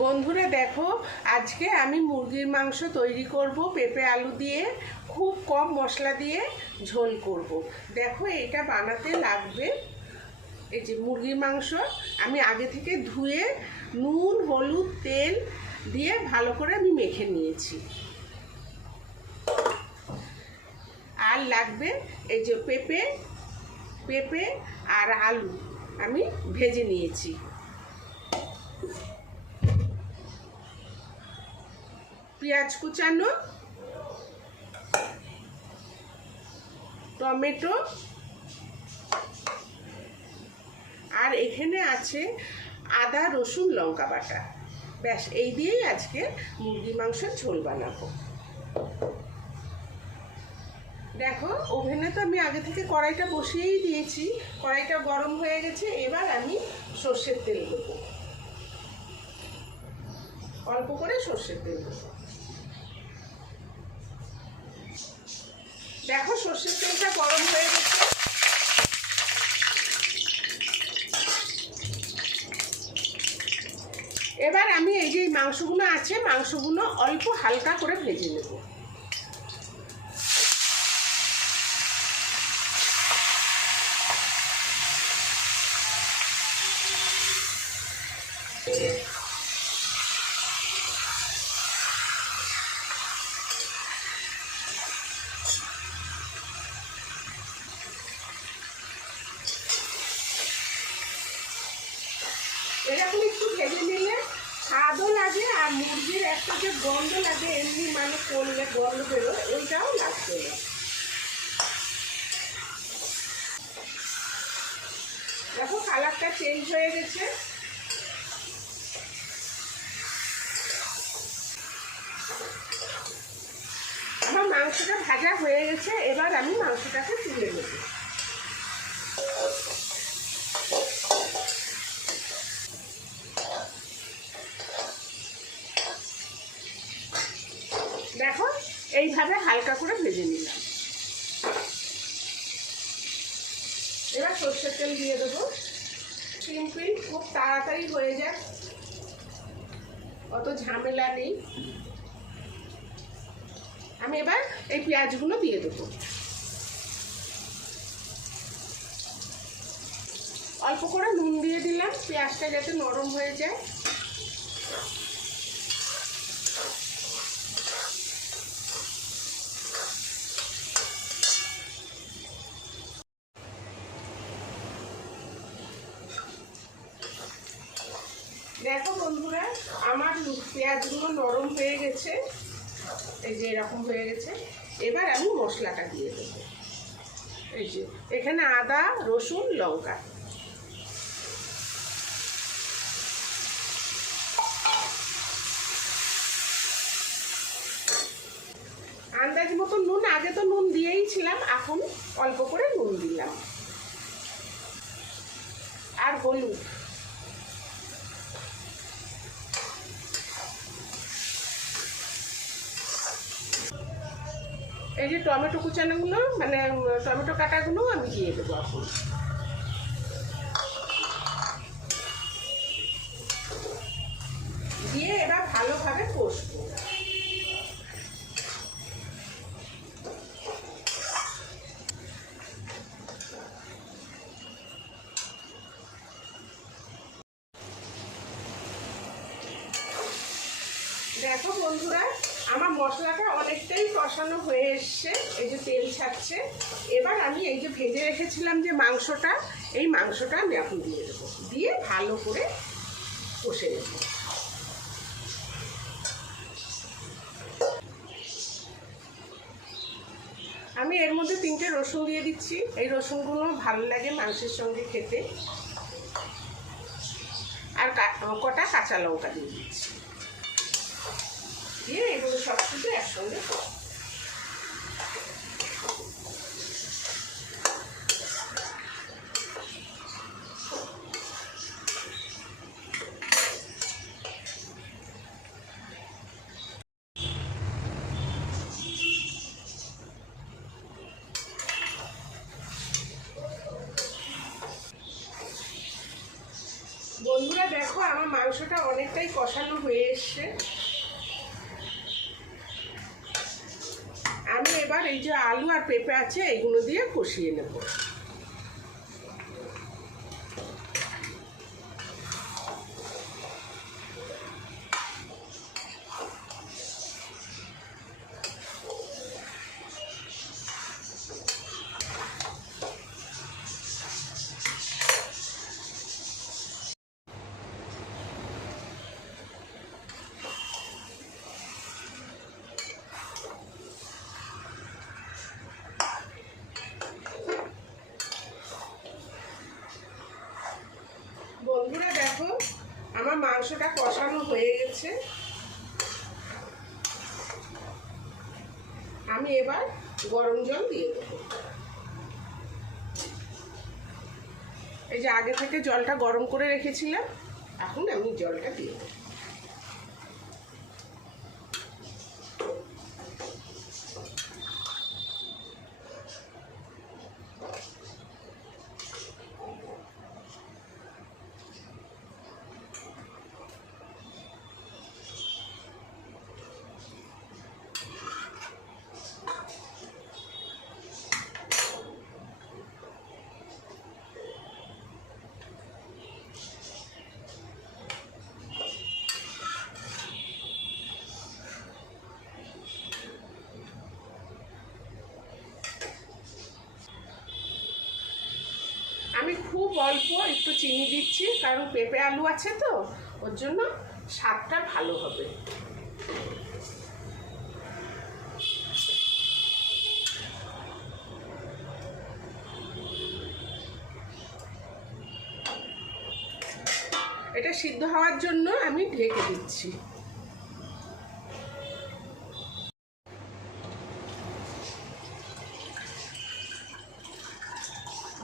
বন্ধুরা দেখো, আজকে আমি মুরগির মাংস তৈরি করব, পেঁপে আলু দিয়ে, খুব কম মশলা দিয়ে ঝোল করব। দেখো, এটা বানাতে লাগবে এই যে মুরগির মাংস। আমি আগে থেকে ধুয়ে নুন, হলুদ, তেল দিয়ে ভালো করে আমি মেখে নিয়েছি। আর লাগবে এই যে পেঁপে পেঁপে আর আলু আমি ভেজে নিয়েছি। পেঁয়াজ কুচানো, টমেটো, আর এখানে আছে আদা, রসুন, লঙ্কা বাটা। ব্যাস, এই দিয়েই আজকে মুরগি মাংসের ঝোল বানাবো। দেখো, ওভেনে তো আমি আগে থেকে কড়াইটা বসিয়েই দিয়েছি, কড়াইটা গরম হয়ে গেছে, এবার আমি সর্ষের তেল দেবো। অল্প করে সর্ষের তেল দেবো। দেখো সর্ষের তেলটা গরম হয়ে গেছে। এবার আমি এই যে মাংসগুলো আছে, মাংসগুলো অল্প হালকা করে ভেজে নেব এরকম একটু ভেজে নিলে স্বাদও লাগে আর মুরগির একটা যে গন্ধ লাগে, এমনি মানে করলে গন্ধ বেরো ওইটাও লাগবে দেখো, কালারটা চেঞ্জ হয়ে গেছে। আমার মাংসটা ভাজা হয়ে গেছে, এবার আমি মাংসটাকে তুলে নেব। দেখো, এইভাবে হালকা করে ভেজে নিলাম। এবার সর্ষের তেল দিয়ে দেবো। সিম্পল খুব তাড়াতাড়ি হয়ে যায় অত ঝামেলা নেই। আমি এবার এই পেঁয়াজগুলো দিয়ে দেবো। অল্প করে নুন দিয়ে দিলাম। পেঁয়াজটা যাতে নরম হয়ে যায়। দেখো বন্ধুরা, আমার পেঁয়াজগুলো নরম হয়ে গেছে। এই যে এরকম হয়ে গেছে। এবার আমি মশলাটা দিয়ে দেবো। এই যে, এখানে আদা, রসুন, লঙ্কা। আন্দাজ মতো নুন, আগে তো নুন দিয়েই ছিলাম, এখন অল্প করে নুন দিলাম। আর হলুদ এই যে টমেটো কুচানোগুলো মানে টমেটো কাটাগুলো আমি দিয়ে দেবো। এখন দিয়ে এবার ভালোভাবে কষবো। দেখো বন্ধুরা আমার মশলাটা অনেকটাই কষানো হয়ে এসছে, এই যে তেল ছাড়ছে। এবার আমি এই যে ভেজে রেখেছিলাম যে মাংসটা, এই মাংসটা আমি এখন দিয়ে দেবো। দিয়ে ভালো করে কষে নেব। আমি এর মধ্যে তিনটে রসুন দিয়ে দিচ্ছি। এই রসুনগুলো ভালো লাগে মাংসের সঙ্গে খেতে। আর কটা কাঁচা লঙ্কা দিয়ে দিচ্ছি। দিয়ে এগুলো সব কিছু একসঙ্গে বন্ধুরা দেখো আমার মাংসটা অনেকটাই কষানো হয়ে এসছে আমি এবার এই যে আলু আর পেঁপে আছে এগুলো দিয়ে কষিয়ে নেব বন্ধুরা দেখো আমার মাংসটা কষানো হয়ে গেছে। আমি এবার গরম জল দিয়ে দেবো। এই যে আগে থেকে জলটা গরম করে রেখেছিলাম, এখন আমি জলটা দিয়ে দেবো আমি খুব অল্প একটু চিনি দিচ্ছি, কারণ পেঁপে আলু আছে তো, ওর জন্য স্বাদটা ভালো হবে। এটা সিদ্ধ হওয়ার জন্য আমি ঢেকে দিচ্ছি।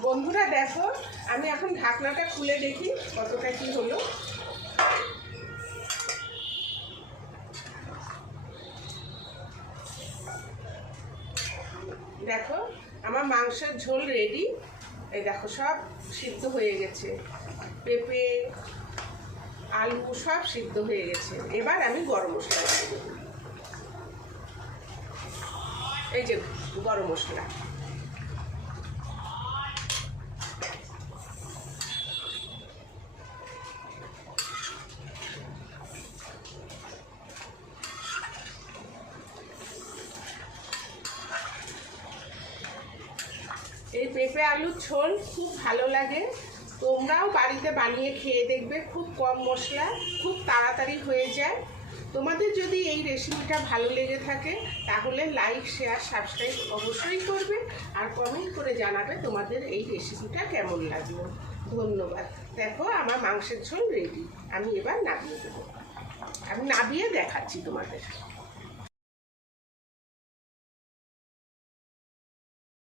বন্ধুরা দেখো, আমি এখন ঢাকনাটা খুলে দেখি কতটা কি হলো। দেখো, আমার মাংসের ঝোল রেডি এই দেখো, সব সিদ্ধ হয়ে গেছে। পেঁপে, আলু সব সিদ্ধ হয়ে গেছে। এবার আমি গরম মশলা এই যে গরম মশলা। পেঁপে আলুর ঝোল খুব ভালো লাগে। তোমরাও বাড়িতে বানিয়ে খেয়ে দেখবে, খুব কম মশলা, খুব তাড়াতাড়ি হয়ে যায়। তোমাদের যদি এই রেসিপিটা ভালো লেগে থাকে, তাহলে লাইক শেয়ার সাবস্ক্রাইব অবশ্যই করবে আর কমেন্ট করে জানাবে তোমাদের এই রেসিপিটা কেমন লাগল। ধন্যবাদ। দেখো, আমার মাংসের ঝোল রেডি আমি এবার নামিয়ে দেবো। আমি নামিয়ে দেখাচ্ছি তোমাদের।